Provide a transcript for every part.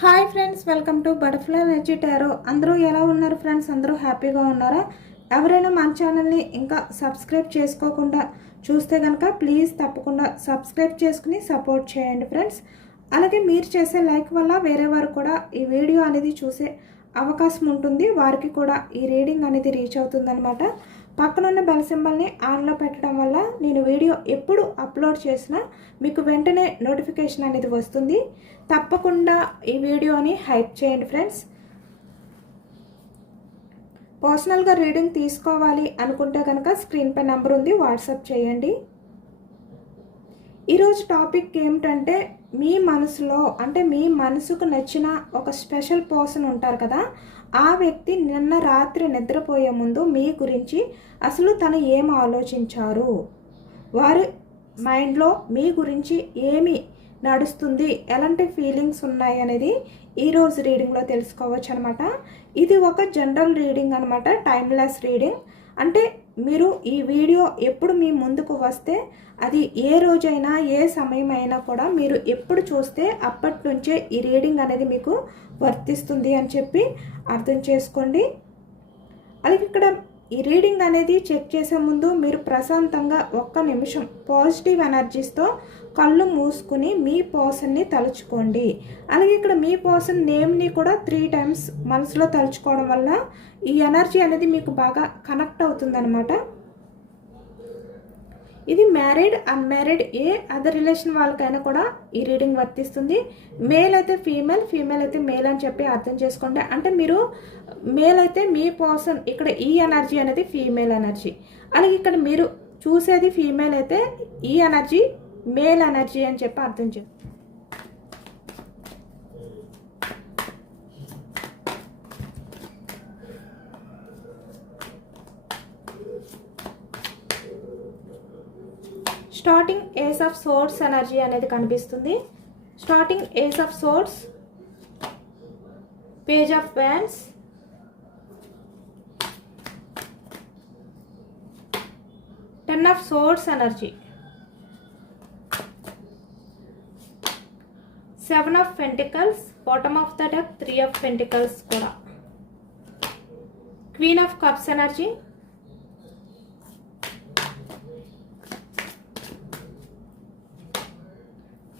Hi friends, welcome to butterfly energy tarot. అందరూ ఎలా ఉన్నారు ఫ్రెండ్స్? అందరూ హ్యాపీగా ఉన్నారా? ఎవరైనా మన ఛానల్ని ఇంకా సబ్స్క్రైబ్ చేసుకోకుండా చూస్తే కనుక ప్లీజ్ తప్పకుండా సబ్స్క్రైబ్ చేసుకుని సపోర్ట్ చేయండి ఫ్రెండ్స్. అలాగే మీరు చేసే లైక్ వల్ల వేరే వారు కూడా ఈ వీడియో అనేది చూసే అవకాశం ఉంటుంది, వారికి కూడా ఈ రీడింగ్ అనేది రీచ్ అవుతుందన్నమాట. పక్కనున్న బెల్ సింబల్ని ఆన్లో పెట్టడం వల్ల నేను వీడియో ఎప్పుడు అప్లోడ్ చేసినా మీకు వెంటనే నోటిఫికేషన్ అనేది వస్తుంది. తప్పకుండా ఈ వీడియోని హైప్ చేయండి ఫ్రెండ్స్. పర్సనల్గా రీడింగ్ తీసుకోవాలి అనుకుంటే కనుక స్క్రీన్ పై నెంబర్ ఉంది, వాట్సాప్ చేయండి. ఈరోజు టాపిక్ ఏమిటంటే, మీ మనసులో అంటే మీ మనసుకు నచ్చిన ఒక స్పెషల్ పర్సన్ ఉంటారు కదా, ఆ వ్యక్తి నిన్న రాత్రి నిద్రపోయే ముందు మీ గురించి అసలు తను ఏం ఆలోచించారు, వారి మైండ్లో మీ గురించి ఏమి నడుస్తుంది, ఎలాంటి ఫీలింగ్స్ ఉన్నాయి అనేది ఈరోజు రీడింగ్లో తెలుసుకోవచ్చు అనమాట. ఇది ఒక జనరల్ రీడింగ్ అనమాట, టైమ్లెస్ రీడింగ్. అంటే మీరు ఈ వీడియో ఎప్పుడు మీ ముందుకు వస్తే అది ఏ రోజైనా ఏ సమయం అయినా కూడా మీరు ఎప్పుడు చూస్తే అప్పటి నుంచే ఈ రీడింగ్ అనేది మీకు వర్తిస్తుంది అని చెప్పి అర్థం చేసుకోండి. అలాగే ఇక్కడ ఈ రీడింగ్ అనేది చెక్ చేసే ముందు మీరు ప్రశాంతంగా ఒక్క నిమిషం పాజిటివ్ ఎనర్జీస్తో కళ్ళు మూసుకుని మీ పర్సన్ని తలుచుకోండి. అలాగే ఇక్కడ మీ పర్సన్ నేమ్ని కూడా 3 times మనసులో తలుచుకోవడం వల్ల ఈ ఎనర్జీ అనేది మీకు బాగా కనెక్ట్ అవుతుందన్నమాట. ఇది మ్యారీడ్, అన్మ్యారీడ్ ఏ అదర్ రిలేషన్ వాళ్ళకైనా కూడా ఈ రీడింగ్ వర్తిస్తుంది. మేల్ అయితే ఫీమేల్, ఫీమేల్ అయితే మేల్ అని చెప్పి అర్థం చేసుకోండి. అంటే మీరు మేల్ అయితే మీ పర్సన్, ఇక్కడ ఈ ఎనర్జీ అనేది ఫీమేల్ ఎనర్జీ. అలాగే ఇక్కడ మీరు చూసేది ఫీమేల్ అయితే ఈ ఎనర్జీ మేల్ ఎనర్జీ అని చెప్పి అర్థం చేసుకోండి. Starting ace of swords energy అనేది కనిపిస్తుంది. Starting ace of swords, page of wands, ten of swords energy, 7 of Pentacles, bottom of the deck 3 of Pentacles కూడా, Queen of Cups energy,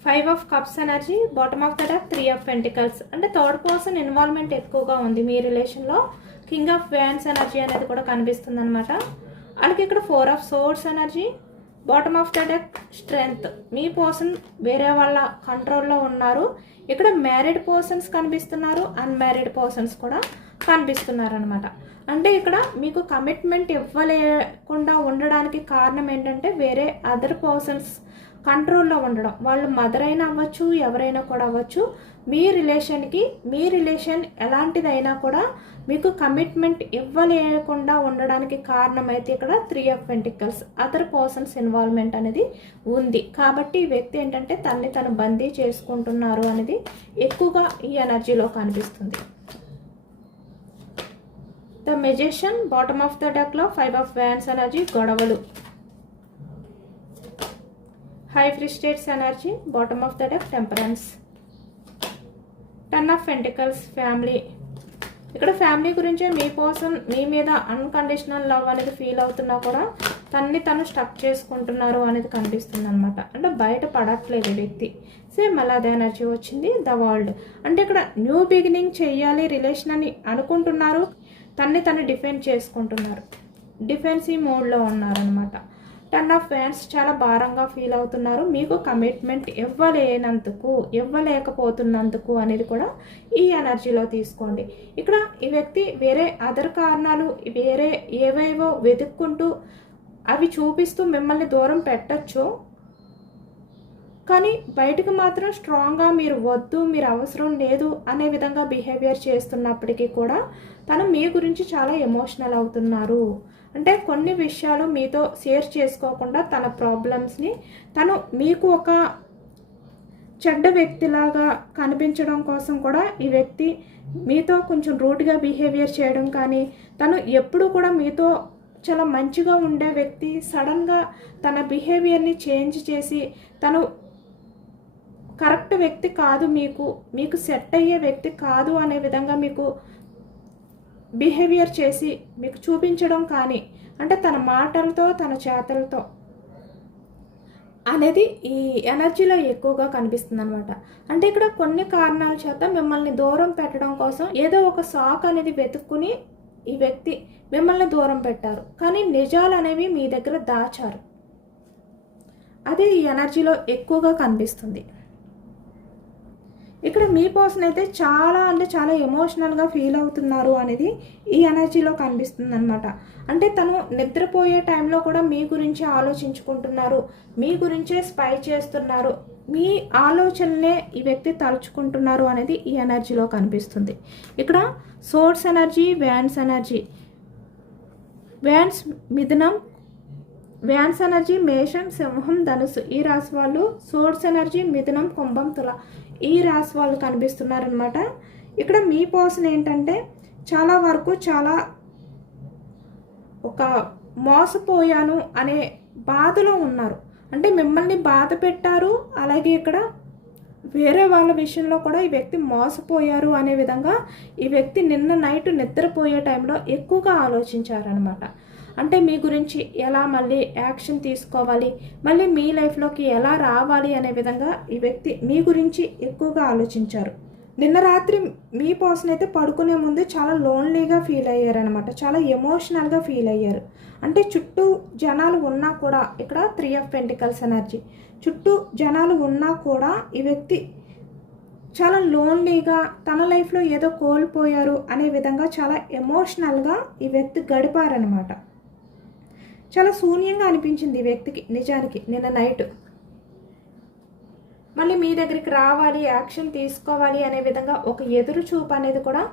Five of Cups energy, bottom of the deck 3 of Pentacles. అంటే third person involvement ఎక్కువగా ఉంది మీ రిలేషన్లో. King of wands energy అనేది కూడా కనిపిస్తుంది అనమాట. అలాగే ఇక్కడ 4 of Swords energy, bottom of the deck strength. Me person వేరే వాళ్ళ కంట్రోల్లో ఉన్నారు. ఇక్కడ మ్యారీడ్ పర్సన్స్ కనిపిస్తున్నారు, అన్మ్యారీడ్ పర్సన్స్ కూడా కనిపిస్తున్నారు అనమాట. అంటే ఇక్కడ మీకు కమిట్మెంట్ ఇవ్వలేకుండా ఉండడానికి కారణం ఏంటంటే వేరే అదర్ పర్సన్స్ కంట్రోల్లో ఉండడం. వాళ్ళు మదర్ అయినా అవ్వచ్చు, ఎవరైనా కూడా అవ్వచ్చు. మీ రిలేషన్ ఎలాంటిదైనా కూడా మీకు కమిట్మెంట్ ఇవ్వలేకుండా ఉండడానికి కారణమైతే ఇక్కడ 3 of Pentacles, other persons involvement అనేది ఉంది. కాబట్టి ఈ వ్యక్తి ఏంటంటే తను బందీ చేసుకుంటున్నారు అనేది ఎక్కువగా ఈ ఎనర్జీలో కనిపిస్తుంది. The magician, bottom of the డెక్లో 5 of Wands ఎనర్జీ, గొడవలు. High priestess energy, bottom of the deck temperance. 10 of Pentacles, family. ఇక్కడ ఫ్యామిలీ గురించే మీ పర్సన్ మీ మీద అన్కండిషనల్ లవ్ అనేది ఫీల్ అవుతున్నా కూడా తను స్టక్ చేసుకుంటున్నారు అనేది కనిపిస్తుంది అనమాట. అంటే బయట పడట్లేదు వ్యక్తి. సేమ్ అలా అదే ఎనర్జీ వచ్చింది. ద వరల్డ్ అంటే ఇక్కడ న్యూ బిగినింగ్ చెయ్యాలి రిలేషన్ అని అనుకుంటున్నారు. తను డిఫెండ్ చేసుకుంటున్నారు, డిఫెన్సివ్ మోడ్లో ఉన్నారనమాట. 10 of Wands చాలా భారంగా ఫీల్ అవుతున్నారు. మీకు కమిట్మెంట్ ఇవ్వలేకపోతున్నందుకు అనేది కూడా ఈ ఎనర్జీలో తీసుకోండి. ఇక్కడ ఈ వ్యక్తి వేరే అదర్ కారణాలు వేరే ఏవేవో వెతుక్కుంటూ అవి చూపిస్తూ మిమ్మల్ని దూరం పెట్టచ్చు. కానీ బయటకు మాత్రం స్ట్రాంగ్గా మీరు వద్దు, మీరు అవసరం లేదు అనే విధంగా బిహేవియర్ చేస్తున్నప్పటికీ కూడా తను మీ గురించి చాలా ఎమోషనల్ అవుతున్నారు. అంటే కొన్ని విషయాలు మీతో షేర్ చేసుకోకుండా తన ప్రాబ్లమ్స్ని తను మీకు ఒక చెడ్డ వ్యక్తిలాగా కనిపించడం కోసం కూడా ఈ వ్యక్తి మీతో కొంచెం రూడ్గా బిహేవియర్ చేయడం కానీ, తను ఎప్పుడు కూడా మీతో చాలా మంచిగా ఉండే వ్యక్తి సడన్గా తన బిహేవియర్ని చేంజ్ చేసి తను కరెక్ట్ వ్యక్తి కాదు, మీకు సెట్ అయ్యే వ్యక్తి కాదు అనే విధంగా మీకు బిహేవియర్ చేసి మీకు చూపించడం కానీ, అంటే తన మాటలతో తన చేతలతో అనేది ఈ ఎనర్జీలో ఎక్కువగా కనిపిస్తుంది అనమాట. అంటే ఇక్కడ కొన్ని కారణాల చేత మిమ్మల్ని దూరం పెట్టడం కోసం ఏదో ఒక సాక్ అనేది వెతుక్కుని ఈ వ్యక్తి మిమ్మల్ని దూరం పెట్టారు, కానీ నిజాలు అనేవి మీ దగ్గర దాచారు. అదే ఈ ఎనర్జీలో ఎక్కువగా కనిపిస్తుంది. ఇక్కడ మీ పర్సన్ అయితే చాలా అంటే చాలా ఎమోషనల్గా ఫీల్ అవుతున్నారు అనేది ఈ ఎనర్జీలో కనిపిస్తుంది అనమాట. అంటే తను నిద్రపోయే టైంలో కూడా మీ గురించి ఆలోచించుకుంటున్నారు, మీ గురించే స్పై చేస్తున్నారు, మీ ఆలోచనలే ఈ వ్యక్తి తలుచుకుంటున్నారు అనేది ఈ ఎనర్జీలో కనిపిస్తుంది. ఇక్కడ source energy, wands energy, wands మిథునం, వ్యాన్స్ ఎనర్జీ మేషం, సింహం, ధనుసు ఈ రాశి వాళ్ళు, సోర్స్ ఎనర్జీ మిథునం, కుంభం, తుల ఈ రాశి వాళ్ళు కనిపిస్తున్నారనమాట. ఇక్కడ మీ పర్సన్ ఏంటంటే చాలా వరకు చాలా ఒక మోసపోయాను అనే బాధలో ఉన్నారు. అంటే మిమ్మల్ని బాధ పెట్టారు, అలాగే ఇక్కడ వేరే వాళ్ళ విషయంలో కూడా ఈ వ్యక్తి మోసపోయారు అనే విధంగా ఈ వ్యక్తి నిన్న నైట్ నిద్రపోయే టైంలో ఎక్కువగా ఆలోచించారనమాట. అంటే మీ గురించి ఎలా మళ్ళీ యాక్షన్ తీసుకోవాలి, మళ్ళీ మీ లైఫ్లోకి ఎలా రావాలి అనే విధంగా ఈ వ్యక్తి మీ గురించి ఎక్కువగా ఆలోచించారు. నిన్న రాత్రి మీ పర్సన్ అయితే పడుకునే ముందు చాలా లోన్లీగా ఫీల్ అయ్యారనమాట, చాలా ఎమోషనల్గా ఫీల్ అయ్యారు. అంటే చుట్టూ జనాలు ఉన్నా కూడా, ఇక్కడ 3 ఆఫ్ పెంటికల్స్ ఎనర్జీ, చుట్టూ జనాలు ఉన్నా కూడా ఈ వ్యక్తి చాలా లోన్లీగా తన లైఫ్లో ఏదో కోల్పోయారు అనే విధంగా చాలా ఎమోషనల్గా ఈ వ్యక్తి గడిపారనమాట. చాలా శూన్యంగా అనిపించింది ఈ వ్యక్తికి నిజానికి నిన్న నైట్. మళ్ళీ మీ దగ్గరికి రావాలి, యాక్షన్ తీసుకోవాలి అనే విధంగా ఒక ఎదురు చూపు అనేది కూడా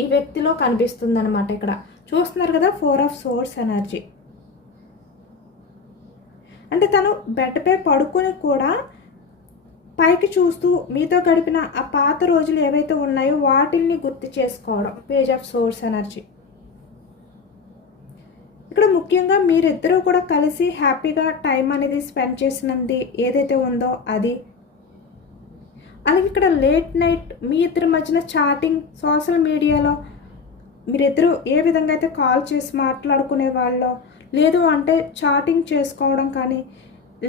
ఈ వ్యక్తిలో కనిపిస్తుంది అనమాట. ఇక్కడ చూస్తున్నారు కదా 4 ఆఫ్ సోర్స్ ఎనర్జీ. అంటే తను బెడ్పై పడుకొని కూడా పైకి చూస్తూ మీతో గడిపిన ఆ పాత రోజులు ఏవైతే ఉన్నాయో వాటిల్ని గుర్తు చేసుకోవడం, పేజ్ ఆఫ్ సోర్స్ ఎనర్జీ. ఇక్కడ ముఖ్యంగా మీరిద్దరూ కూడా కలిసి హ్యాపీగా టైం అనేది స్పెండ్ చేసినది ఏదైతే ఉందో అది. అలాగే ఇక్కడ లేట్ నైట్ మీ ఇద్దరి మధ్యన చాటింగ్, సోషల్ మీడియాలో మీరిద్దరూ ఏ విధంగా అయితే కాల్ చేసి మాట్లాడుకునే వాళ్ళో, లేదు అంటే చాటింగ్ చేసుకోవడం కానీ,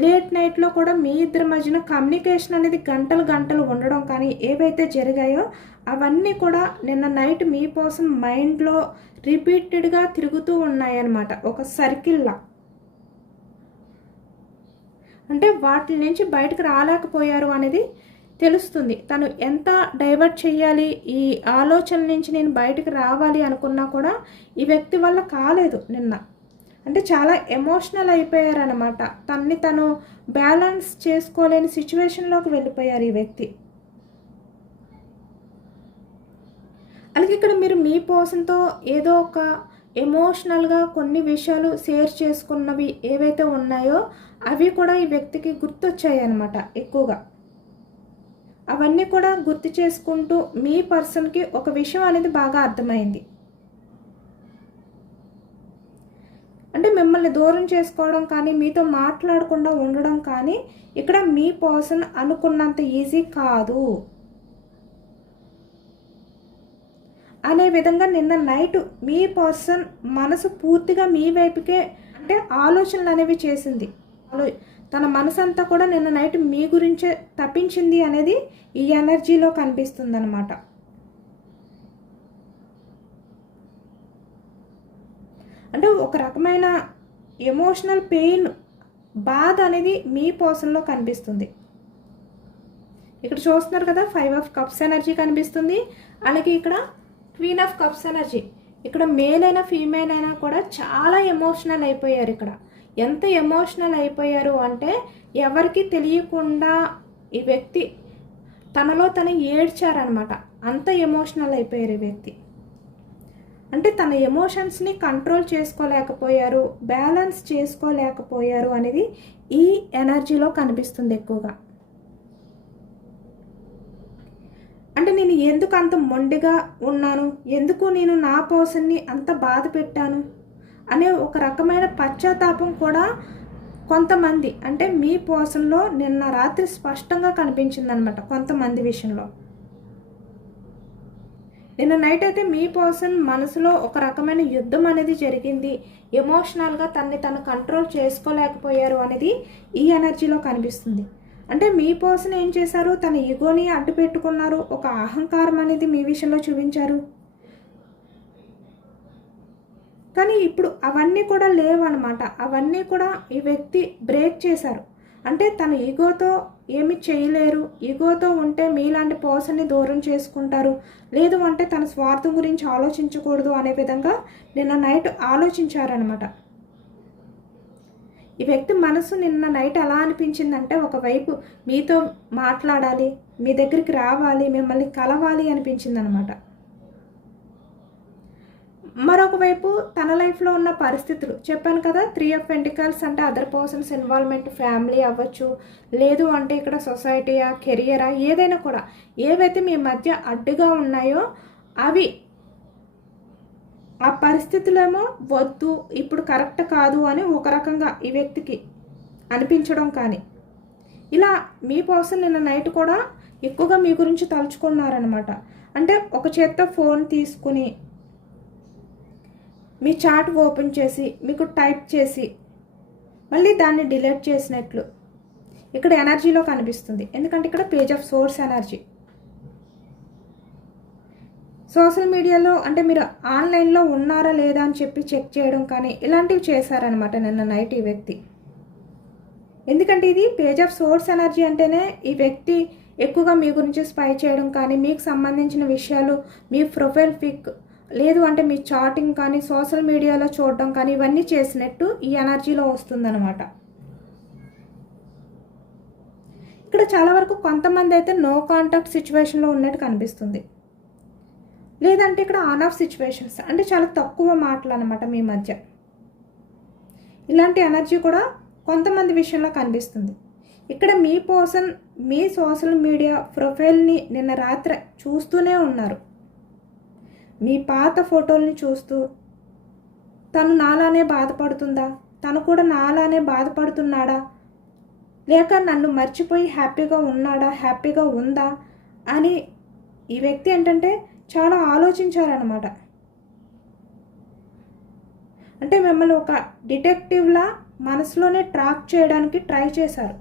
లేట్ నైట్లో కూడా మీ ఇద్దరి మధ్యన కమ్యూనికేషన్ అనేది గంటలు గంటలు ఉండడం కానీ ఏవైతే జరిగాయో అవన్నీ కూడా నిన్న నైట్ మీ పర్సన్ మైండ్లో రిపీటెడ్గా తిరుగుతూ ఉన్నాయన్నమాట, ఒక సర్కిల్లా. అంటే వాటి నుంచి బయటకు రాలేకపోయారు అనేది తెలుస్తుంది. తను ఎంత డైవర్ట్ చేయాలి, ఈ ఆలోచన నుంచి నేను బయటకు రావాలి అనుకున్నా కూడా ఈ వ్యక్తి వల్ల కాలేదు నిన్న. అంటే చాలా ఎమోషనల్ అయిపోయారనమాట, తన్ని తను బ్యాలెన్స్ చేసుకోలేని సిచ్యువేషన్లోకి వెళ్ళిపోయారు ఈ వ్యక్తి. అలాగే ఇక్కడ మీరు మీ పర్సన్తో ఏదో ఒక ఎమోషనల్గా కొన్ని విషయాలు షేర్ చేసుకున్నవి ఏవైతే ఉన్నాయో అవి కూడా ఈ వ్యక్తికి గుర్తొచ్చాయి అన్నమాట ఎక్కువగా. అవన్నీ కూడా గుర్తు చేసుకుంటూ మీ పర్సన్కి ఒక విషయం అనేది బాగా అర్థమైంది. అంటే మిమ్మల్ని దూరం చేసుకోవడం కానీ, మీతో మాట్లాడకుండా ఉండడం కానీ ఇక్కడ మీ పర్సన్ అనుకున్నంత ఈజీ కాదు అనే విధంగా నిన్న నైట్ మీ పర్సన్ మనసు పూర్తిగా మీ వైపుకే అంటే ఆలోచనలు అనేవి చేసింది. తన మనసు అంతా కూడా నిన్న నైట్ మీ గురించే తప్పించింది అనేది ఈ ఎనర్జీలో కనిపిస్తుంది అన్నమాట. అంటే ఒక రకమైన ఎమోషనల్ పెయిన్, బాధ అనేది మీ పర్సన్లో కనిపిస్తుంది. ఇక్కడ చూస్తున్నారు కదా 5 ఆఫ్ కప్స్ ఎనర్జీ కనిపిస్తుంది. అలాగే ఇక్కడ క్వీన్ ఆఫ్ కప్స్ ఎనర్జీ. ఇక్కడ మేల్ అయినా ఫీమేల్ అయినా కూడా చాలా ఎమోషనల్ అయిపోయారు. ఇక్కడ ఎంత ఎమోషనల్ అయిపోయారు అంటే ఎవరికి తెలియకుండా ఈ వ్యక్తి తనలో తను ఏడ్చారనమాట. అంత ఎమోషనల్ అయిపోయారు ఈ వ్యక్తి. అంటే తన ఎమోషన్స్ని కంట్రోల్ చేసుకోలేకపోయారు, బ్యాలెన్స్ చేసుకోలేకపోయారు అనేది ఈ ఎనర్జీలో కనిపిస్తుంది ఎక్కువగా. అంటే నేను ఎందుకు అంత మొండిగా ఉన్నాను, ఎందుకు నేను నా పర్సన్ని అంత బాధ పెట్టాను అనే ఒక రకమైన పశ్చాత్తాపం కూడా కొంతమంది అంటే మీ పర్సన్లో నిన్న రాత్రి స్పష్టంగా కనిపించిందనమాట కొంతమంది విషయంలో. నిన్న నైట్ అయితే మీ పర్సన్ మనసులో ఒక రకమైన యుద్ధం అనేది జరిగింది. ఎమోషనల్గా తను కంట్రోల్ చేసుకోలేకపోయారు అనేది ఈ ఎనర్జీలో కనిపిస్తుంది. అంటే మీ పర్సన్ ఏం చేశారు, తన ఈగోని అడ్డు పెట్టుకున్నారు, ఒక అహంకారం అనేది మీ విషయంలో చూపించారు. కానీ ఇప్పుడు అవన్నీ కూడా లేవన్నమాట. అవన్నీ కూడా ఈ వ్యక్తి బ్రేక్ చేశారు. అంటే తన ఈగోతో ఏమి చేయలేరు, ఈగోతో ఉంటే మీలాంటి పర్సన్ని దూరం చేసుకుంటారు, లేదు అంటే తన స్వార్థం గురించి ఆలోచించకూడదు అనే విధంగా నిన్న నైట్ ఆలోచించారనమాట. ఈ వ్యక్తి మనసు నిన్న నైట్ ఎలా అనిపించిందంటే, ఒకవైపు మీతో మాట్లాడాలి, మీ దగ్గరికి రావాలి, మిమ్మల్ని కలవాలి అనిపించింది అనమాట. మరొక వైపు తన లైఫ్లో ఉన్న పరిస్థితులు చెప్పాను కదా, 3 of Pentacles అంటే అదర్ పర్సన్స్ ఇన్వాల్వ్మెంట్, ఫ్యామిలీ అవ్వచ్చు, లేదు అంటే ఇక్కడ సొసైటీయా, కెరియరా, ఏదైనా కూడా ఏవైతే మీ మధ్య అడ్డుగా ఉన్నాయో అవి ఆ పరిస్థితులేమో వద్దు, ఇప్పుడు కరెక్ట్ కాదు అని ఒక రకంగా ఈ వ్యక్తికి అనిపించడం. కానీ ఇలా మీ పర్సన్ నిన్న నైట్ కూడా ఎక్కువగా మీ గురించి తలుచుకున్నారనమాట. అంటే ఒక చేత్తో ఫోన్ తీసుకుని మీ చాట్ ఓపెన్ చేసి మీకు టైప్ చేసి మళ్ళీ దాన్ని డిలీట్ చేసినట్లు ఇక్కడ ఎనర్జీలో కనిపిస్తుంది. ఎందుకంటే ఇక్కడ page of swords energy. Social మీడియాలో అంటే మీరు ఆన్లైన్లో ఉన్నారా లేదా అని చెప్పి చెక్ చేయడం కానీ ఇలాంటివి చేశారనమాట నిన్న నైట్ ఈ వ్యక్తి. ఎందుకంటే ఇది పేజ్ ఆఫ్ సోర్స్ ఎనర్జీ అంటేనే ఈ వ్యక్తి ఎక్కువగా మీ గురించి స్పై చేయడం కానీ, మీకు సంబంధించిన విషయాలు, మీ ప్రొఫైల్ పిక్, లేదు అంటే మీ చాటింగ్ కానీ, సోషల్ మీడియాలో చూడడం కానీ ఇవన్నీ చేసినట్టు ఈ ఎనర్జీలో వస్తుందన్నమాట. ఇక్కడ చాలా వరకు కొంతమంది అయితే నో కాంటాక్ట్ సిచ్యువేషన్లో ఉన్నట్టు కనిపిస్తుంది. లేదంటే ఇక్కడ ఆన్ ఆఫ్ సిచ్యువేషన్స్ అంటే చాలా తక్కువ మాటలు అనమాట మీ మధ్య. ఇలాంటి ఎనర్జీ కూడా కొంతమంది విషయంలో కనిపిస్తుంది. ఇక్కడ మీ పర్సన్ మీ సోషల్ మీడియా ప్రొఫైల్ని నిన్న రాత్రి చూస్తూనే ఉన్నారు. మీ పాత ఫోటోల్ని చూస్తూ తను నాలానే బాధపడుతుందా, తను కూడా నాలానే బాధపడుతున్నాడా, లేక నన్ను మర్చిపోయి హ్యాపీగా ఉన్నాడా, హ్యాపీగా ఉందా అని ఈ వ్యక్తి ఏంటంటే చాలా ఆలోచించారనమాట. అంటే మిమ్మల్ని ఒక డిటెక్టివ్లా మనసులోనే ట్రాక్ చేయడానికి ట్రై చేశారు.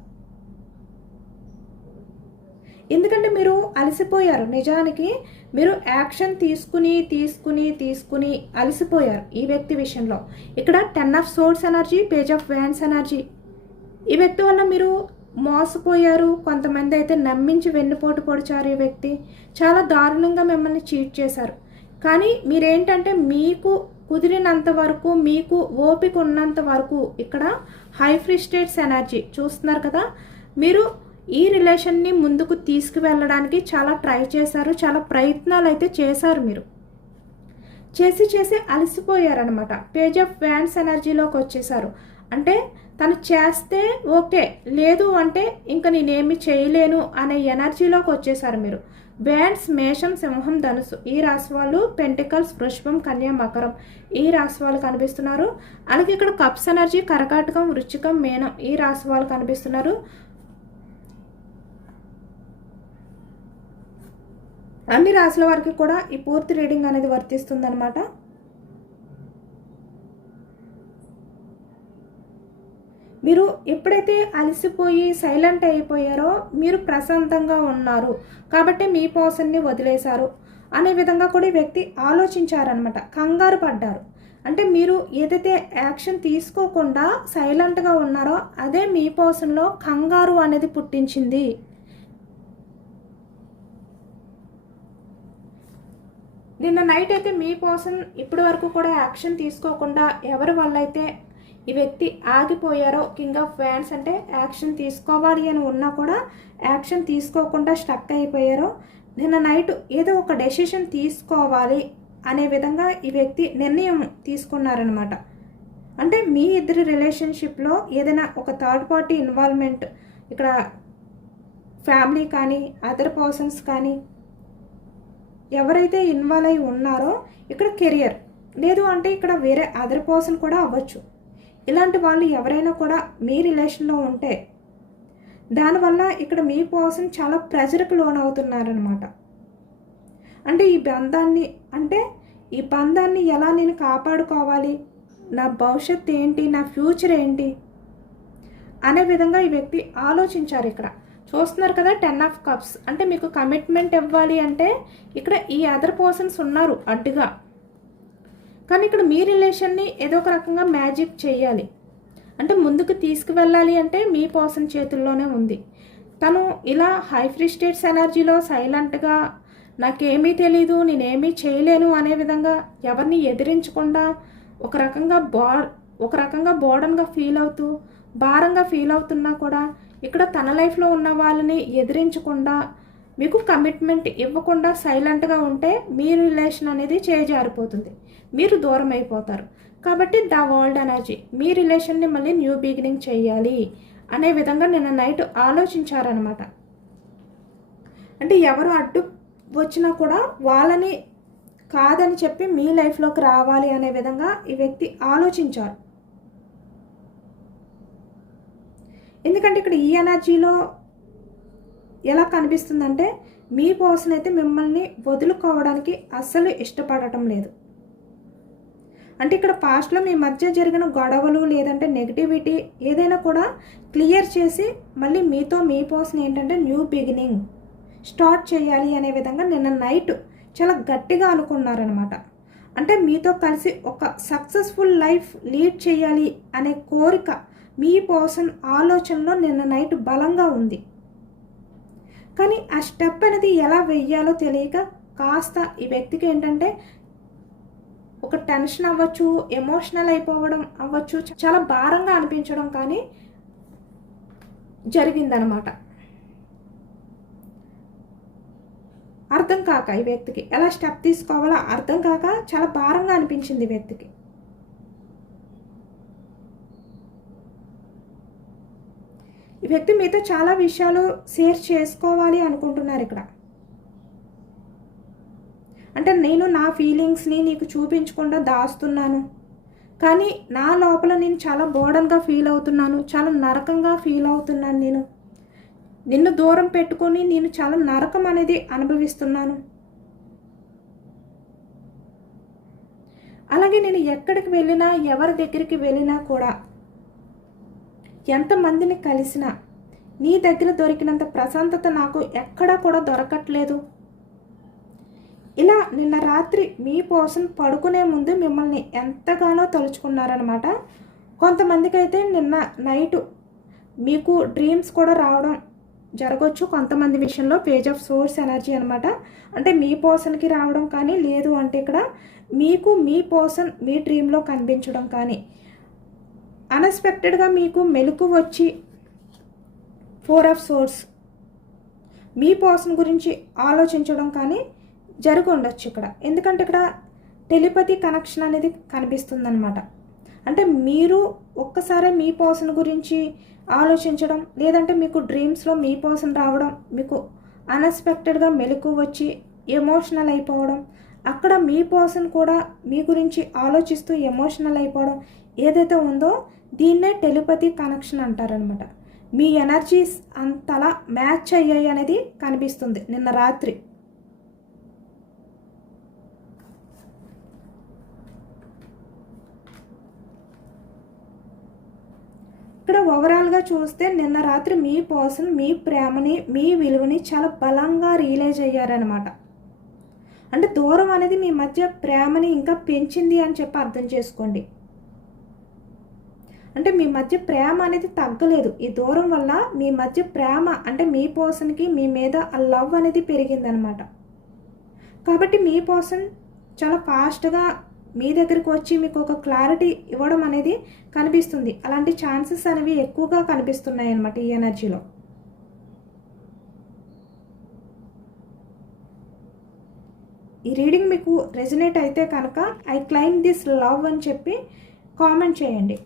ఎందుకంటే మీరు అలసిపోయారు. నిజానికి మీరు యాక్షన్ తీసుకుని అలసిపోయారు ఈ వ్యక్తి విషయంలో. ఇక్కడ 10 of Swords energy, page of wands energy. ఈ వ్యక్తి వల్ల మీరు మోసపోయారు. కొంతమంది అయితే నమ్మించి వెన్నుపోటు పొడిచారు. ఈ వ్యక్తి చాలా దారుణంగా మిమ్మల్ని చీట్ చేశారు. కానీ మీరేంటంటే మీకు కుదిరినంత వరకు, మీకు ఓపిక ఉన్నంత వరకు ఇక్కడ హై ఫ్రిస్టేట్స్ ఎనర్జీ చూస్తున్నారు కదా, మీరు ఈ రిలేషన్ని ముందుకు తీసుకువెళ్ళడానికి చాలా ట్రై చేశారు, చాలా ప్రయత్నాలు అయితే చేశారు. మీరు చేసి అలసిపోయారనమాట. పేజ్ ఆఫ్ వ్యాండ్స్ ఎనర్జీలోకి వచ్చేసారు. అంటే తను చేస్తే ఓకే, లేదు అంటే ఇంకా నేనేమి చేయలేను అనే ఎనర్జీలోకి వచ్చేసారు మీరు. వ్యాండ్స్ మేషం, సింహం, ధనుసు ఈ రాశి వాళ్ళు, పెంటికల్స్ వృషభం, కన్యా, మకరం ఈ రాశి వాళ్ళు కనిపిస్తున్నారు. అలాగే ఇక్కడ కప్స్ ఎనర్జీ కర్కాటకం, వృశ్చికం, మీనం ఈ రాశి వాళ్ళు కనిపిస్తున్నారు. అన్ని రాశుల వారికి కూడా ఈ పూర్తి రీడింగ్ అనేది వర్తిస్తుందన్నమాట. మీరు ఎప్పుడైతే అలసిపోయి సైలెంట్ అయిపోయారో మీరు ప్రశాంతంగా ఉన్నారు కాబట్టి మీ పర్సన్ని వదిలేశారు అనే విధంగా కూడా ఈ వ్యక్తి ఆలోచించారనమాట. కంగారు పడ్డారు. అంటే మీరు ఏదైతే యాక్షన్ తీసుకోకుండా సైలెంట్గా ఉన్నారో అదే మీ పర్సన్లో కంగారు అనేది పుట్టించింది. నిన్న నైట్ అయితే మీ పర్సన్ ఇప్పటి వరకు కూడా యాక్షన్ తీసుకోకుండా ఎవరి వల్ల అయితే ఈ వ్యక్తి ఆగిపోయారో, కింగ్ ఆఫ్ వ్యాండ్స్ అంటే యాక్షన్ తీసుకోవాలి అని ఉన్నా కూడా యాక్షన్ తీసుకోకుండా స్టక్ అయిపోయారో, నిన్న నైట్ ఏదో ఒక డెసిషన్ తీసుకోవాలి అనే విధంగా ఈ వ్యక్తి నిర్ణయం తీసుకున్నారనమాట. అంటే మీ ఇద్దరి రిలేషన్షిప్లో ఏదైనా ఒక థర్డ్ పార్టీ ఇన్వాల్వ్మెంట్, ఇక్కడ ఫ్యామిలీ కానీ అదర్ పర్సన్స్ కానీ ఎవరైతే ఇన్వాల్వ్ అయి ఉన్నారో, ఇక్కడ కెరియర్, లేదు అంటే ఇక్కడ వేరే అదర్ పర్సన్ కూడా అవ్వచ్చు. ఇలాంటి వాళ్ళు ఎవరైనా కూడా మీ రిలేషన్లో ఉంటే దానివల్ల ఇక్కడ మీ పర్సన్ చాలా ప్రెజర్కి లోన్ అవుతున్నారనమాట. అంటే ఈ బంధాన్ని ఎలా నేను కాపాడుకోవాలి, నా భవిష్యత్తు ఏంటి, నా ఫ్యూచర్ ఏంటి అనే విధంగా ఈ వ్యక్తి ఆలోచించారు. ఇక్కడ చూస్తున్నారు కదా 10 ఆఫ్ కప్స్. అంటే మీకు కమిట్మెంట్ ఇవ్వాలి అంటే ఇక్కడ ఈ అదర్ పర్సన్స్ ఉన్నారు అడ్డుగా. కానీ ఇక్కడ మీ రిలేషన్ని ఏదో ఒక రకంగా మ్యాజిక్ చేయాలి అంటే ముందుకు తీసుకువెళ్ళాలి అంటే మీ పర్సన్ చేతుల్లోనే ఉంది. తను ఇలా హై ఫ్రస్ట్రేట్స్ ఎనర్జీలో సైలెంట్గా నాకేమీ తెలీదు, నేనేమీ చేయలేను అనే విధంగా ఎవరిని ఎదిరించకుండా ఒక రకంగా బోర్డన్గా ఫీల్ అవుతూ భారంగా ఫీల్ అవుతున్నా కూడా ఇక్కడ తన లైఫ్లో ఉన్న వాళ్ళని ఎదిరించకుండా మీకు కమిట్మెంట్ ఇవ్వకుండా సైలెంట్గా ఉంటే మీ రిలేషన్ అనేది చేజారిపోతుంది, మీరు దూరం అయిపోతారు. కాబట్టి ద వరల్డ్ ఎనర్జీ మీ రిలేషన్ని మళ్ళీ న్యూ బిగినింగ్ చేయాలి అనే విధంగా నిన్న నైట్ ఆలోచించారనమాట. అంటే ఎవరు అడ్డు వచ్చినా కూడా వాళ్ళని కాదని చెప్పి మీ లైఫ్లోకి రావాలి అనే విధంగా ఈ వ్యక్తి ఆలోచించారు. ఎందుకంటే ఇక్కడ ఈ ఎనర్జీలో ఎలా కనిపిస్తుందంటే మీ పర్సన్ అయితే మిమ్మల్ని వదులుకోవడానికి అస్సలు ఇష్టపడటం లేదు. అంటే ఇక్కడ పాస్ట్లో మీ మధ్య జరిగిన గొడవలు లేదంటే నెగిటివిటీ ఏదైనా కూడా క్లియర్ చేసి మళ్ళీ మీతో మీ పర్సన్ ఏంటంటే న్యూ బిగినింగ్ స్టార్ట్ చేయాలి అనే విధంగా నిన్న నైట్ చాలా గట్టిగా అనుకున్నారనమాట. అంటే మీతో కలిసి ఒక సక్సెస్ఫుల్ లైఫ్ లీడ్ చేయాలి అనే కోరిక మీ పర్సన్ ఆలోచనలో నిన్న నైట్ బలంగా ఉంది. కానీ ఆ స్టెప్ అనేది ఎలా వెయ్యాలో తెలియక కాస్త ఈ వ్యక్తికి ఏంటంటే ఒక టెన్షన్ అవ్వచ్చు, ఎమోషనల్ అయిపోవడం అవ్వచ్చు, చాలా భారంగా అనిపించడం కానీ జరిగిందనమాట. అర్థం కాక ఈ వ్యక్తికి ఎలా స్టెప్ తీసుకోవాలో అర్థం కాక చాలా భారంగా అనిపించింది ఈ వ్యక్తికి. ఈ వ్యక్తి మీతో చాలా విషయాలు షేర్ చేసుకోవాలి అనుకుంటున్నారు ఇక్కడ. అంటే నేను నా ఫీలింగ్స్ని నీకు చూపించకుండా దాస్తున్నాను, కానీ నా లోపల నేను చాలా బోర్డన్గా ఫీల్ అవుతున్నాను, చాలా నరకంగా ఫీల్ అవుతున్నాను, నిన్ను దూరం పెట్టుకొని నేను చాలా నరకం అనేది అనుభవిస్తున్నాను. అలాగే నేను ఎక్కడికి వెళ్ళినా ఎవరి దగ్గరికి వెళ్ళినా కూడా ఎంతమందిని కలిసినా నీ దగ్గర దొరికినంత ప్రశాంతత నాకు ఎక్కడా కూడా దొరకట్లేదు. ఇలా నిన్న రాత్రి మీ పర్సన్ పడుకునే ముందు మిమ్మల్ని ఎంతగానో తలుచుకున్నారనమాట. కొంతమందికి అయితే నిన్న నైటు మీకు డ్రీమ్స్ కూడా రావడం జరగవచ్చు. కొంతమంది విషయంలో పేజ్ ఆఫ్ సోర్స్ ఎనర్జీ అనమాట. అంటే మీ పర్సన్కి రావడం కానీ, లేదు అంటే ఇక్కడ మీకు మీ పర్సన్ మీ డ్రీమ్లో కనిపించడం కానీ, అన్ఎక్స్పెక్టెడ్గా మీకు మెలకు వచ్చి 4 ఆఫ్ సోర్స్ మీ పర్సన్ గురించి ఆలోచించడం కానీ జరిగి ఉండొచ్చు ఇక్కడ. ఎందుకంటే ఇక్కడ టెలిపతి కనెక్షన్ అనేది కనిపిస్తుందన్నమాట. అంటే మీరు ఒక్కసారి మీ పర్సన్ గురించి ఆలోచించడం, లేదంటే మీకు డ్రీమ్స్లో మీ పర్సన్ రావడం, మీకు అన్ఎక్స్పెక్టెడ్గా మెలకు వచ్చి ఎమోషనల్ అయిపోవడం, అక్కడ మీ పర్సన్ కూడా మీ గురించి ఆలోచిస్తూ ఎమోషనల్ అయిపోవడం ఏదైతే ఉందో దీన్నే టెలిపతి కనెక్షన్ అంటారనమాట. మీ ఎనర్జీస్ అంతలా మ్యాచ్ అయ్యాయి అనేది కనిపిస్తుంది నిన్న రాత్రి. ఇక్కడ ఓవరాల్గా చూస్తే నిన్న రాత్రి మీ పర్సన్ మీ ప్రేమని, మీ విలువని చాలా బలంగా రియలైజ్ అయ్యారనమాట. అంటే దూరం అనేది మీ మధ్య ప్రేమని ఇంకా పెంచింది అని చెప్పి అర్థం చేసుకోండి. అంటే మీ మధ్య ప్రేమ అనేది తగ్గలేదు. ఈ దూరం వల్ల మీ మధ్య ప్రేమ అంటే మీ పర్సన్కి మీ మీద ఆ లవ్ అనేది పెరిగిందనమాట. కాబట్టి మీ పర్సన్ చాలా ఫాస్ట్గా మీ దగ్గరికి వచ్చి మీకు ఒక క్లారిటీ ఇవ్వడం అనేది కనిపిస్తుంది. అలాంటి ఛాన్సెస్ అనేవి ఎక్కువగా కనిపిస్తున్నాయి అన్నమాట ఈ ఎనర్జీలో. ఈ రీడింగ్ మీకు రెజనేట్ అయితే కనుక ఐ క్లైమ్ దిస్ లవ్ అని చెప్పి కామెంట్ చేయండి.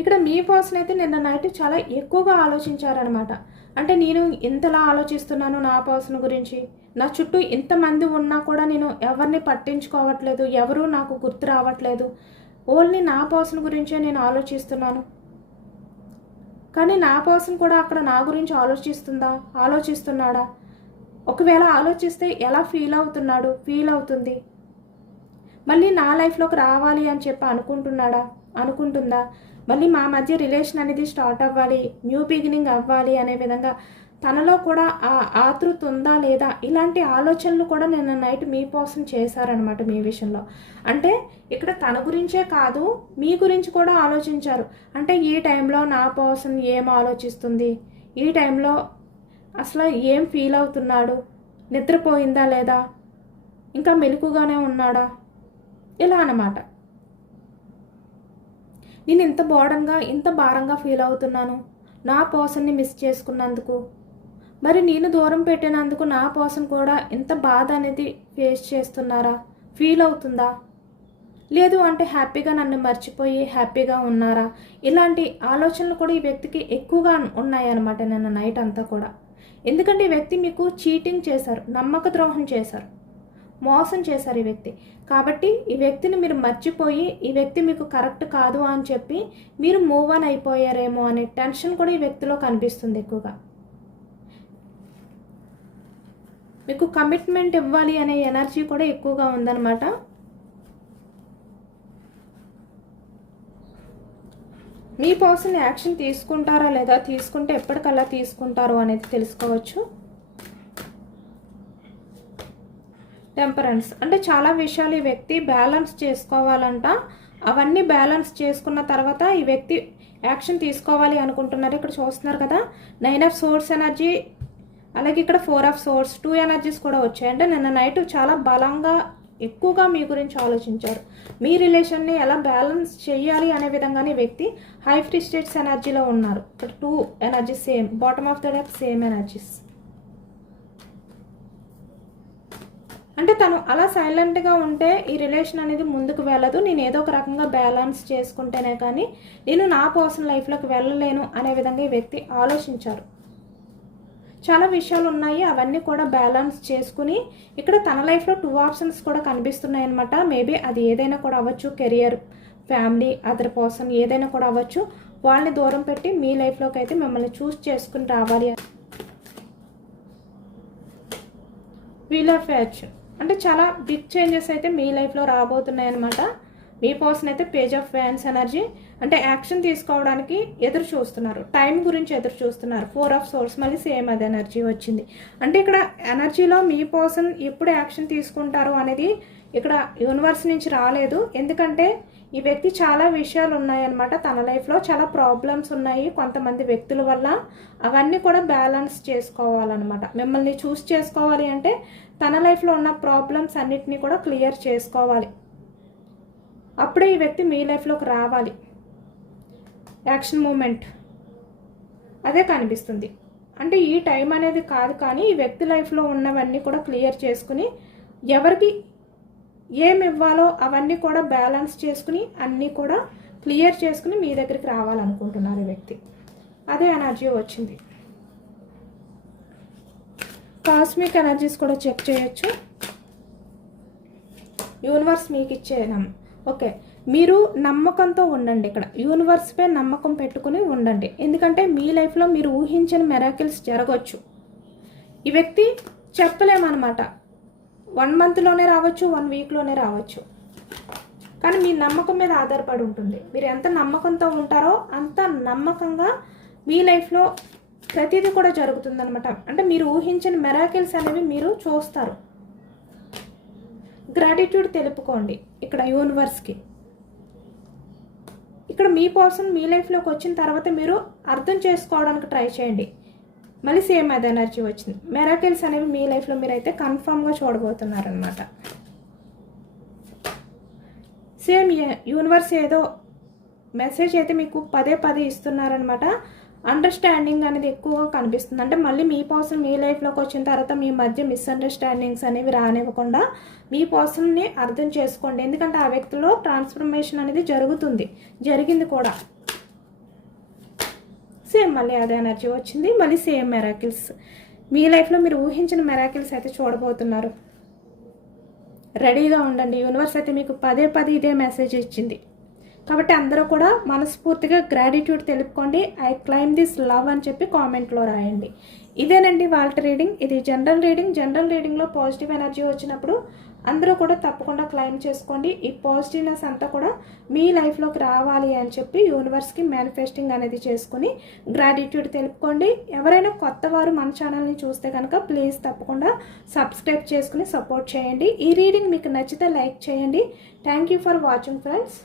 ఇక్కడ మీ పర్సన్ అయితే నిన్న నైట్ చాలా ఎక్కువగా ఆలోచించారనమాట. అంటే నేను ఎంతలా ఆలోచిస్తున్నాను నా పర్సన్ గురించి, నా చుట్టూ ఇంతమంది ఉన్నా కూడా నేను ఎవరిని పట్టించుకోవట్లేదు, ఎవరు నాకు గుర్తు రావట్లేదు, ఓన్లీ నా పర్సన్ గురించే నేను ఆలోచిస్తున్నాను. కానీ నా పర్సన్ కూడా అక్కడ నా గురించి ఆలోచిస్తున్నాడా? ఒకవేళ ఆలోచిస్తే ఎలా ఫీల్ అవుతుంది? మళ్ళీ నా లైఫ్లోకి రావాలి అని చెప్పి అనుకుంటుందా? మళ్ళీ మా మధ్య రిలేషన్ అనేది స్టార్ట్ అవ్వాలి, న్యూ బిగినింగ్ అవ్వాలి అనే విధంగా తనలో కూడా ఆ ఆతృత ఉందా లేదా? ఇలాంటి ఆలోచనలు కూడా నిన్న నైట్ మీ పర్సన్ చేశారనమాట మీ విషయంలో. అంటే ఇక్కడ తన గురించే కాదు, మీ గురించి కూడా ఆలోచించారు. అంటే ఈ టైంలో నా పర్సన్ ఏం ఆలోచిస్తుంది, ఈ టైంలో అసలు ఏం ఫీల్ అవుతున్నాడు, నిద్రపోయిందా లేదా, ఇంకా మెలకుగానే ఉన్నాడా, ఇలా అన్నమాట. నేను ఇంత బోర్డన్గా ఇంత భారంగా ఫీల్ అవుతున్నాను నా పర్సన్ని మిస్ చేసుకున్నందుకు. మరి నేను దూరం పెట్టినందుకు నా పర్సన్ కూడా ఇంత బాధ అనేది ఫేస్ చేస్తున్నారా, ఫీల్ అవుతుందా? లేదు అంటే హ్యాపీగా నన్ను మర్చిపోయి హ్యాపీగా ఉన్నారా? ఇలాంటి ఆలోచనలు కూడా ఈ వ్యక్తికి ఎక్కువగా ఉన్నాయన్నమాట నిన్న నైట్ అంతా కూడా. ఎందుకంటే ఈ వ్యక్తి మీకు చీటింగ్ చేశారు, నమ్మక ద్రోహం చేశారు, మోసం చేశారు ఈ వ్యక్తి. కాబట్టి ఈ వ్యక్తిని మీరు మర్చిపోయి ఈ వ్యక్తి మీకు కరెక్ట్ కాదు అని చెప్పి మీరు మూవ్ ఆన్ అయిపోయారేమో అనే టెన్షన్ కూడా ఈ వ్యక్తిలో కనిపిస్తుంది ఎక్కువగా. మీకు కమిట్మెంట్ ఇవ్వాలి అనే ఎనర్జీ కూడా ఎక్కువగా ఉందన్నమాట. మీ పర్సన్ యాక్షన్ తీసుకుంటారా లేదా, తీసుకుంటే ఎప్పటికల్లా తీసుకుంటారు అనేది తెలుసుకోవచ్చు. టెంపరెన్స్ అంటే చాలా విషయాలు ఈ వ్యక్తి బ్యాలెన్స్ చేసుకోవాలంట. అవన్నీ బ్యాలెన్స్ చేసుకున్న తర్వాత ఈ వ్యక్తి యాక్షన్ తీసుకోవాలి అనుకుంటున్నారు. ఇక్కడ చూస్తున్నారు కదా 9 ఆఫ్ సోర్స్ ఎనర్జీ, అలాగే ఇక్కడ 4 ఆఫ్ సోర్స్, 2 ఎనర్జీస్ కూడా వచ్చాయి. అంటే నిన్న నైట్ చాలా బలంగా ఎక్కువగా మీ గురించి ఆలోచించారు. మీ రిలేషన్ని ఎలా బ్యాలెన్స్ చేయాలి అనే విధంగానే వ్యక్తి హై ఫ్రీస్టేట్స్ ఎనర్జీలో ఉన్నారు. ఇక్కడ 2 energies same, bottom of the deck same energies. అంటే తను అలా సైలెంట్గా ఉంటే ఈ రిలేషన్ అనేది ముందుకు వెళ్ళదు. నేను ఏదో ఒక రకంగా బ్యాలెన్స్ చేసుకుంటేనే కానీ నేను నా పర్సనల్ లైఫ్లోకి వెళ్ళలేను అనే విధంగా ఈ వ్యక్తి ఆలోచించారు. చాలా విషయాలు ఉన్నాయి, అవన్నీ కూడా బ్యాలెన్స్ చేసుకుని ఇక్కడ తన లైఫ్లో 2 ఆప్షన్స్ కూడా కనిపిస్తున్నాయి అనమాట. మేబీ అది ఏదైనా కూడా అవ్వచ్చు, కెరియర్, ఫ్యామిలీ, అదర్ పర్సన్ ఏదైనా కూడా అవ్వచ్చు. వాళ్ళని దూరం పెట్టి మీ లైఫ్లోకి అయితే మిమ్మల్ని చూస్ చేసుకుని రావాలి. వీల్ ఆఫ్ ఫార్చ్యూన్ అంటే చాలా బిగ్ చేంజెస్ అయితే మీ లైఫ్లో రాబోతున్నాయి అనమాట. మీ పర్సన్ అయితే పేజ్ ఆఫ్ వ్యాన్స్ ఎనర్జీ అంటే యాక్షన్ తీసుకోవడానికి ఎదురు చూస్తున్నారు, టైం గురించి ఎదురు చూస్తున్నారు. 4 ఆఫ్ సోర్స్ మళ్ళీ సేమ్ అది ఎనర్జీ వచ్చింది. అంటే ఇక్కడ ఎనర్జీలో మీ పర్సన్ ఎప్పుడు యాక్షన్ తీసుకుంటారు అనేది ఇక్కడ యూనివర్స్ నుంచి రాలేదు. ఎందుకంటే ఈ వ్యక్తి చాలా విషయాలు ఉన్నాయన్నమాట, తన లైఫ్లో చాలా ప్రాబ్లమ్స్ ఉన్నాయి కొంతమంది వ్యక్తుల వల్ల. అవన్నీ కూడా బ్యాలెన్స్ చేసుకోవాలన్నమాట. మిమ్మల్ని చూస్ చేసుకోవాలి అంటే తన లైఫ్లో ఉన్న ప్రాబ్లమ్స్ అన్నిటినీ కూడా క్లియర్ చేసుకోవాలి. అప్పుడే ఈ వ్యక్తి మీ లైఫ్లోకి రావాలి. యాక్షన్ మూమెంట్ అదే కనిపిస్తుంది. అంటే ఈ టైం అనేది కాదు, కానీ ఈ వ్యక్తి లైఫ్లో ఉన్నవన్నీ కూడా క్లియర్ చేసుకుని ఎవరికి ఏమి ఇవ్వాలో అవన్నీ కూడా బ్యాలెన్స్ చేసుకుని అన్నీ కూడా క్లియర్ చేసుకుని మీ దగ్గరికి రావాలనుకుంటున్నారు ఈ వ్యక్తి. అదే ఎనర్జీ వచ్చింది. కాస్మిక్ ఎనర్జీస్ కూడా చెక్ చేయొచ్చు. యూనివర్స్ మీకు ఇచ్చే ఓకే, మీరు నమ్మకంతో ఉండండి. ఇక్కడ యూనివర్స్పై నమ్మకం పెట్టుకుని ఉండండి. ఎందుకంటే మీ లైఫ్లో మీరు ఊహించిన మిరాకిల్స్ జరగవచ్చు. ఈ వ్యక్తి చెప్పలేమన్నమాట, 1 మంత్లోనే రావచ్చు, 1 వీక్లోనే రావచ్చు. కానీ మీ నమ్మకం మీద ఆధారపడి ఉంటుంది. మీరు ఎంత నమ్మకంతో ఉంటారో అంత నమ్మకంగా మీ లైఫ్లో ప్రతిదీ కూడా జరుగుతుందన్నమాట. అంటే మీరు ఊహించిన మిరాకిల్స్ అనేవి మీరు చూస్తారు. గ్రాటిట్యూడ్ తెలుపుకోండి ఇక్కడ యూనివర్స్కి. ఇక్కడ మీ పర్సన్ మీ లైఫ్లోకి వచ్చిన తర్వాత మీరు అర్థం చేసుకోవడానికి ట్రై చేయండి. మళ్ళీ సేమ్ అది ఎనర్జీ వచ్చింది. మిరాకిల్స్ అనేవి మీ లైఫ్లో మీరైతే కన్ఫామ్గా చూడబోతున్నారనమాట. సేమ్ యూనివర్స్ ఏదో మెసేజ్ అయితే మీకు పదే పదే ఇస్తున్నారనమాట. అండర్స్టాండింగ్ అనేది ఎక్కువగా కనిపిస్తుంది. అంటే మళ్ళీ మీ పర్సన్ మీ లైఫ్లోకి వచ్చిన తర్వాత మీ మధ్య మిస్అండర్స్టాండింగ్స్ అనేవి రానివ్వకుండా మీ పర్సన్ని అర్థం చేసుకోండి. ఎందుకంటే ఆ వ్యక్తిలో ట్రాన్స్ఫర్మేషన్ అనేది జరిగింది కూడా. సేమ్ మళ్ళీ అదే ఎనర్జీ వచ్చింది, మళ్ళీ సేమ్ మెరాకిల్స్. మీ లైఫ్లో మీరు ఊహించిన మెరాకిల్స్ అయితే చూడబోతున్నారు. రెడీగా ఉండండి. యూనివర్స్ అయితే మీకు పదే పదే ఇదే మెసేజ్ ఇచ్చింది. కాబట్టి అందరూ కూడా మనస్ఫూర్తిగా గ్రాటిట్యూడ్ తెలుపుకోండి. ఐ క్లైమ్ దిస్ లవ్ అని చెప్పి కామెంట్లో రాయండి. ఇదేనండి వాళ్ళ రీడింగ్. ఇది జనరల్ రీడింగ్. జనరల్ రీడింగ్లో పాజిటివ్ ఎనర్జీ వచ్చినప్పుడు అందరూ కూడా తప్పకుండా క్లైమ్ చేసుకోండి. ఈ పాజిటివ్నెస్ అంతా కూడా మీ లైఫ్లోకి రావాలి అని చెప్పి యూనివర్స్కి మేనిఫెస్టింగ్ అనేది చేసుకుని గ్రాటిట్యూడ్ తెలుపుకోండి. ఎవరైనా కొత్త వారు మన ఛానల్ని చూస్తే కనుక ప్లీజ్ తప్పకుండా సబ్స్క్రైబ్ చేసుకుని సపోర్ట్ చేయండి. ఈ రీడింగ్ మీకు నచ్చితే లైక్ చేయండి. Thank you for watching friends.